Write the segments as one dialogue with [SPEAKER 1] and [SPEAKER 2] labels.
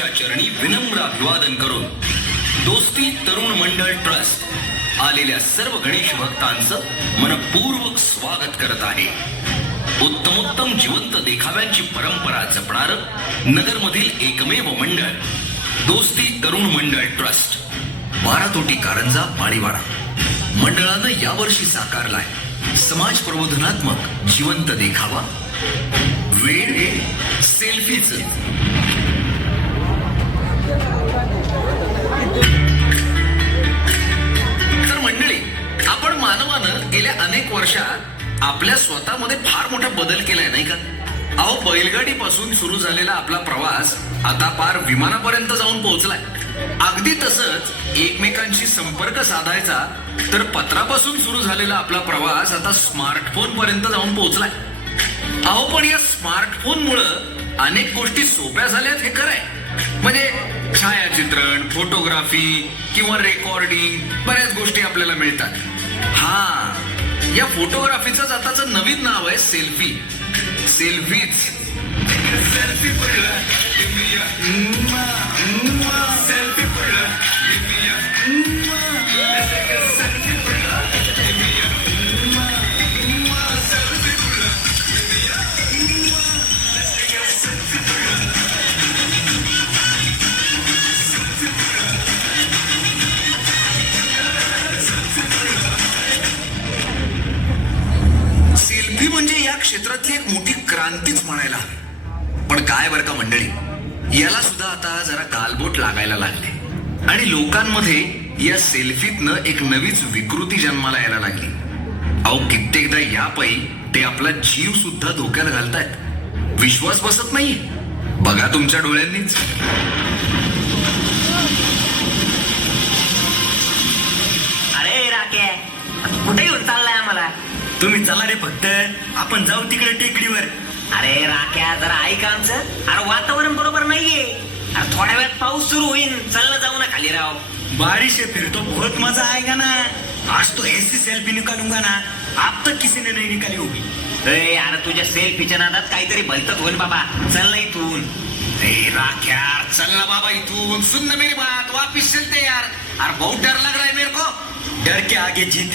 [SPEAKER 1] चरणी विनम्र अभिवादन करून दोस्ती तरुण मंडळ ट्रस्ट आलेल्या सर्व गणेश भक्तांचं मनपूर्वक स्वागत करत आहे. उत्तमोत्तम जिवंत देखाव्यांची परंपरा जपणार नगरमधील एकमेव मंडळ दोस्ती तरुण मंडळ ट्रस्ट बारातोटी कारंजा पाळीवाडा मंडळानं यावर्षी साकारलाय समाज प्रबोधनात्मक जिवंत देखावा. वेळ सेल्फीचं. तर मंडळी आपण मानवानं गेल्या अनेक वर्षात आपल्या स्वतःमध्ये फार मोठा बदल केलाय नाही का? अहो बैलगाडी पासून सुरू झालेला आपला प्रवास आता पार विमानापर्यंत जाऊन पोहोचलाय. अगदी तसंच एकमेकांशी संपर्क साधायचा तर पत्रापासून सुरू झालेला आपला प्रवास आता स्मार्टफोन पर्यंत जाऊन पोहोचलाय. अहो पण या स्मार्टफोन अनेक गोष्टी सोप्या झाल्यात हे खरंय. म्हणजे छायाचित्रण फोटोग्राफी किंवा रेकॉर्डिंग बऱ्याच गोष्टी आपल्याला मिळतात हा या फोटोग्राफीचं आताच नवीन नाव आहे सेल्फी सेल्फीच सेल्फी क्षेत्रातली एक मोठी क्रांतीच म्हणायला हवी. पण काय बरं का मंडळी? याला सुद्धा आता जरा गालबोट लागायला लागले. आणि लोकांमध्ये या सेल्फीतनं एक नवीच विकृती जन्माला यायला लागली. अहो कित्येकदा यापायी ते आपला जीव सुद्धा धोक्यात घालतायत. विश्वास बसत नाही बघा तुमच्या डोळ्यांनीच.
[SPEAKER 2] अरे राके कुठे
[SPEAKER 3] तुम्ही चला रे फक्त आपण जाऊ तिकडे टेकडीवर.
[SPEAKER 2] अरे राख्या जरा ऐक आमचं. अरे वातावरण बरोबर नाहीये. अरे थोड्या वेळात पाऊस सुरू होईल चल जाऊ ना खाली राव
[SPEAKER 3] बारिश है फिर तो बहुत मजा आएगा ना? आज तो ऐसी सेल्फी निकालूंगा ना. आप तक किसी ने नहीं निकाली होगी.
[SPEAKER 2] अरे अरे तुझ्या सेल्फीच्या नादात काहीतरी भलतच होईल बाबा. चल ना इथून.
[SPEAKER 1] ए राख्या चल ना बाबा इथून. सुन ना मेरी बात. वापिस चलते यार. अरे बहुत डर लग रहा है मेरे को.
[SPEAKER 3] डर के आगे जीत.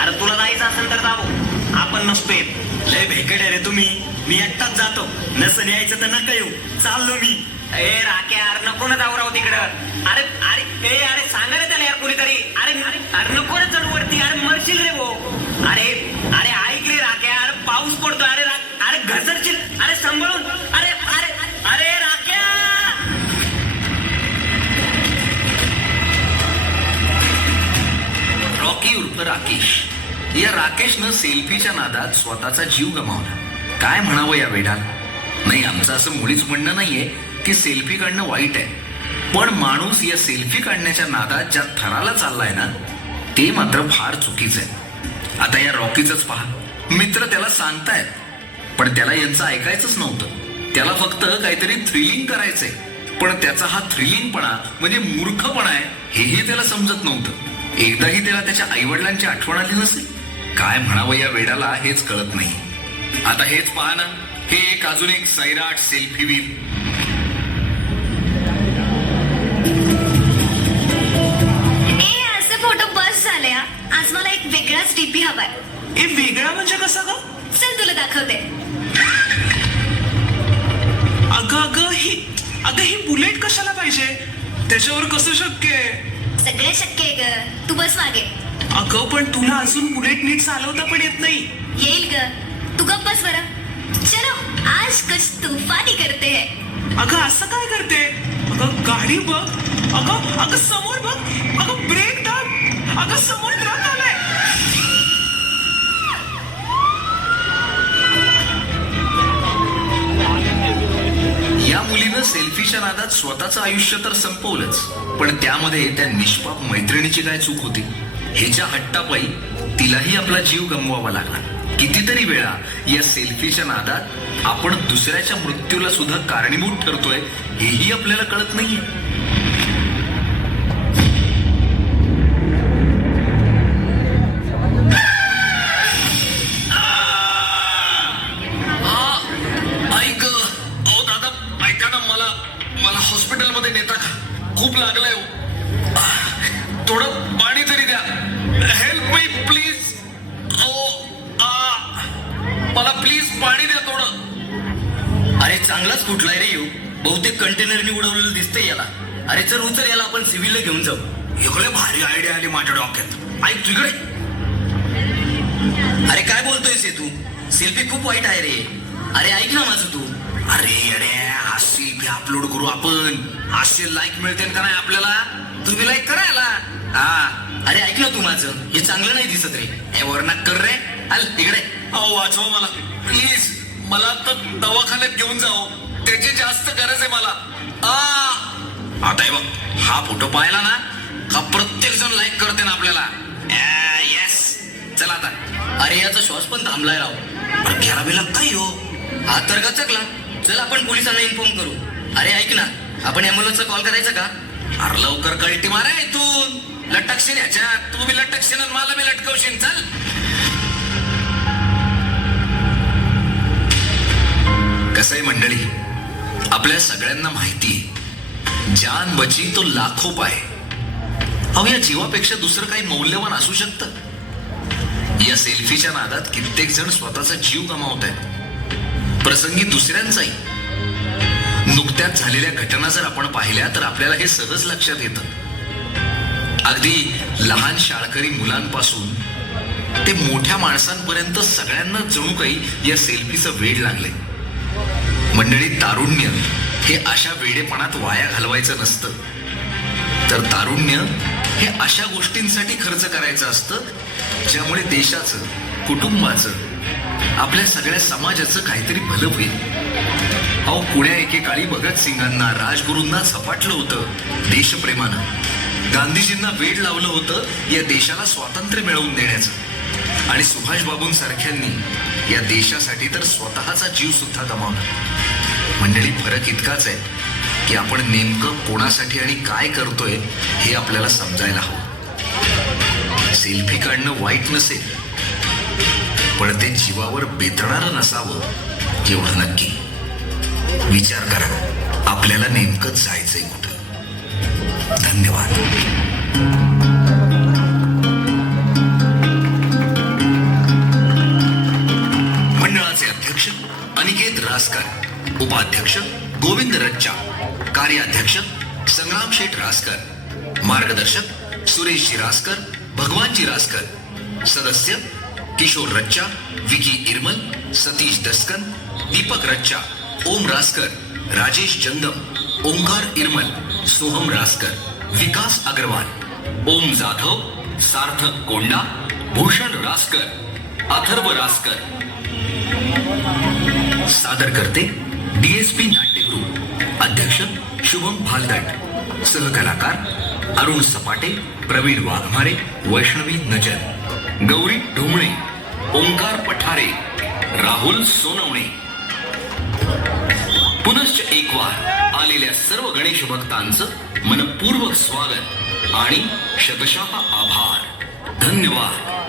[SPEAKER 2] अरे तुला जायचं असेल तर जाऊ आपण नसतो येत
[SPEAKER 3] लय भेकडे रे तुम्ही. मी एकटाच जातो. नसं यायचं तर नका येऊ. चाललो मी.
[SPEAKER 2] ए राके अरे नको ना जाऊ राहू तिकडं. अरे अरे ए अरे सांगा रे त्याला यार कुणीतरी. अरे अरे अरे नको रे चढ वरती. अरे मरशील रे भो अरे अरे ऐक रे राके अरे पाऊस पडतो अरे रा- अरे घसरशील. अरे सांभाळून. अरे
[SPEAKER 1] राकेशनं सेल्फीच्या नादात स्वतःचा जीव गमावला. काय म्हणावं या वेडाला? नाही आमचं असं मुळीच म्हणणं नाहीये की सेल्फी काढणं वाईट आहे. पण माणूस या सेल्फी काढण्याच्या नादात ज्या थराला चाललाय ना ते मात्र फार चुकीचं आहे. आता या रॉकीच पहा. मित्र त्याला सांगतायत पण त्याला यांचं ऐकायचंच नव्हतं. त्याला फक्त काहीतरी थ्रिलिंग करायचंय. पण त्याचा हा थ्रिलिंगपणा म्हणजे मूर्खपणा आहे हेही त्याला समजत नव्हतं. एकदाही त्याला त्याच्या आईवडिलांची आठवण आली नसेल? काय म्हणावं या वेडाला हेच कळत नाही. आता हेच पहा ना हे एक अजून एक सैराट सेल्फी
[SPEAKER 4] हा. आज मला एक वेगळाच डीपी हवाय.
[SPEAKER 5] ए वेगळा म्हणजे कसं ग?
[SPEAKER 4] चल तुला दाखवते.
[SPEAKER 5] अगं अगं ही अगं ही बुलेट कशाला पाहिजे? त्याच्यावर कसं शक्य आहे?
[SPEAKER 4] सगळं शक्य आहे ग. तू बस मागे.
[SPEAKER 5] अगं पण तुला अजून बुलेट नीट चालवता पण येत नाही.
[SPEAKER 4] येईल ग. तू गप बस बरं. चलो आज कुछ तूफानी करते हैं.
[SPEAKER 5] अगं असं काय करते? अगं गाडी बघ. अगं अगं समोर बघ. अगं ब्रेक दाब अगं समोर ट्रक आलाय.
[SPEAKER 1] या मुलीनं सेल्फीच्या नादात स्वतःचं आयुष्य तर संपवलंच पण त्यामध्ये त्या निष्पाप मैत्रिणीची काय चूक होती? हिच्या हट्टापायी तिलाही आपला जीव गमवावा लागला. कितीतरी वेळा या सेल्फीच्या नादात आपण दुसऱ्याच्या मृत्यूला सुद्धा कारणीभूत ठरतोय हेही आपल्याला कळत नाहीये. मला प्लीज पाणी द्या थोडं.
[SPEAKER 3] अरे चांगलाच कुठलाय रे येऊ बहुतेक कंटेनरनी उडवलेलं दिसतंय याला. अरे चल उचल याला आपण सिव्हिलला घेऊन जाऊ.
[SPEAKER 1] इकडे भारी आयडिया आली माझ्या डोक्यात. ऐक तिकडे.
[SPEAKER 3] अरे काय बोलतोयस हे तू? सेल्फी खूप वाईट आहे रे. अरे ऐक ना माझं तू.
[SPEAKER 1] अरे अरे हा सेल्फी अपलोड करू आपण. असे लाईक मिळते का नाही आपल्याला? तुम्ही लाईक करायला हा.
[SPEAKER 3] अरे ऐक ना तू माझं. हे चांगलं नाही दिसत रे.
[SPEAKER 1] हे वरना कर रे. हल तिकडे. अहो वाचव मला. प्लीज मला तर दवाखान्यात घेऊन जाओ त्याची जास्त गरज आहे मला. आ! आता हे बघ हा फोटो पाहिला ना का प्रत्येक जण लाईक करते ना आपल्याला. येस चला आता.
[SPEAKER 3] अरे याचा श्वास पण थांबलाय राव.
[SPEAKER 1] पण घ्यावेला बिला काय हो?
[SPEAKER 3] हा तर गचकला चल आपण पोलिसांना इन्फॉर्म करू. अरे ऐक ना आपण ॲम्ब्युलन्सचा कॉल करायचा का?
[SPEAKER 1] अरे लवकर कळटी मारा इथून. लटकशील ह्याच्यात. तू बी लटकशील मला बी लटकवशील चल. कसं आहे मंडळी? आपल्या सगळ्यांना माहिती आहे जान बची तो लाखो पाय. अहो या जीवापेक्षा दुसरं काही मौल्यवान असू शकतं? या सेल्फीच्या नादात कित्येक जण स्वतःचा जीव गमावत आहेत प्रसंगी दुसऱ्यांचाही. नुकत्याच झालेल्या घटना जर आपण पाहिल्या तर आपल्याला हे सहज लक्षात येतं. अगदी लहान शाळकरी मुलांपासून ते मोठ्या माणसांपर्यंत सगळ्यांना जणू काही या सेल्फीचं वेड लागले मंडळी तारुण्य हे अशा वेडेपणात वाया घालवायचं नसतं. तर तारुण्य हे अशा गोष्टींसाठी खर्च करायचं असतं ज्यामुळे देशाचं कुटुंबाचं आपल्या सगळ्या समाजाचं काहीतरी भलं होईल. अहो पुण्या एकेकाळी भगतसिंगांना राजगुरूंना झपाटलं होतं देशप्रेमानं. गांधीजींना वेड लावलं होतं या देशाला स्वातंत्र्य मिळवून देण्याचं. आणि सुभाष बाबूंसारख्यांनी या देशासाठी तर स्वतःचा जीव सुद्धा गमावला. मंडळी फरक इतकाच आहे की आपण नेमकं कोणासाठी आणि काय करतोय हे आपल्याला समजायला हवं. सेल्फी काढणं वाईट नसेल पण ते जीवावर बेतणारं नसावं एवढं नक्की. विचार करा आपल्याला नेमकं जायचंय कुठं. धन्यवाद. मंडळाचे अध्यक्ष अनिकेत रासकर. उपाध्यक्ष गोविंद रच्चा कार्याध्यक्ष संग्राम शेठ रासकर मार्गदर्शक सुरेश जिरासकर भगवान जिरासकर सदस्य किशोर रच्चा विकी इरमल सतीश दस्कन दीपक रच्चा ओम रासकर राजेश जंगम ओंकार इरमल सोहम रासकर विकास अग्रवाल ओम जाधव सार्थक कोंडा भूषण रासकर अथर्व रासकर। सादर करते डीएसपी नाट्यगृह अध्यक्ष शुभम भालदट सहकलाकार अरुण सपाटे प्रवीण वाघमारे वैष्णवी नजर. गौरी ढोमणे ओंकार पठारे राहुल सोनवणे. पुनश्च एक वार आलेल्या सर्व गणेश भक्तांचं मनपूर्वक स्वागत आणि शतशः आभार. धन्यवाद.